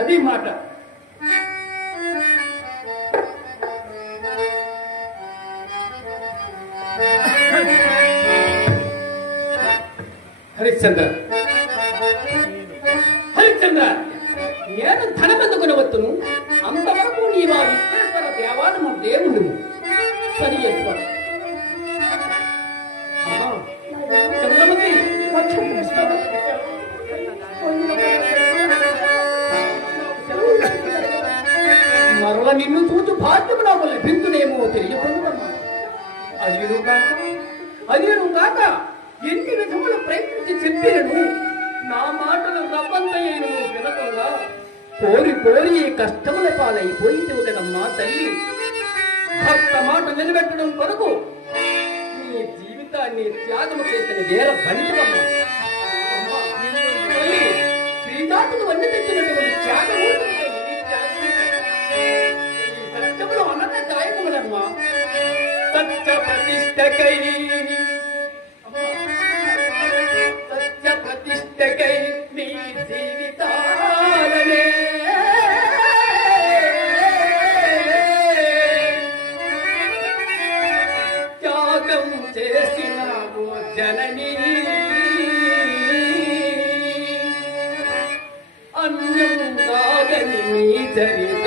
అది మాట. హరిశ్చంద్ర, హరిశ్చంద్ర, నేను ధనమందుకుని వత్తును. అంతవరకు నీవు ఆ విశ్వేశ్వర దేవాలయము దేవుడు సరియేశ్వర. చంద్రమతి, మరల నిన్ను చూచు భాగ్యము నాకు లభించునేమో తెలియకుండా అదేను కాక ఎన్ని విధములు ప్రయత్నించి చెప్పినను నా మాటలు రబ్బంతయ్యను వినకుండా కోరి కోరి కష్టముల పాలైపోయింది కదమ్మా తల్లి. భక్త మాట నిలబెట్టడం కొరకు నీ జీవితాన్ని త్యాగము చేసిన వేర బంధువమ్మా. తల్లి, శ్రీజాతికి వన్ని తెచ్చినటువంటి త్యాగము సత్యములు అనన్న దాయకములమ్మా. సత్య ప్రతిష్టకై నీ జీవితాలనే త్యాగం చేసినావు జననీ. అన్నం కాగని నీ చరిత్ర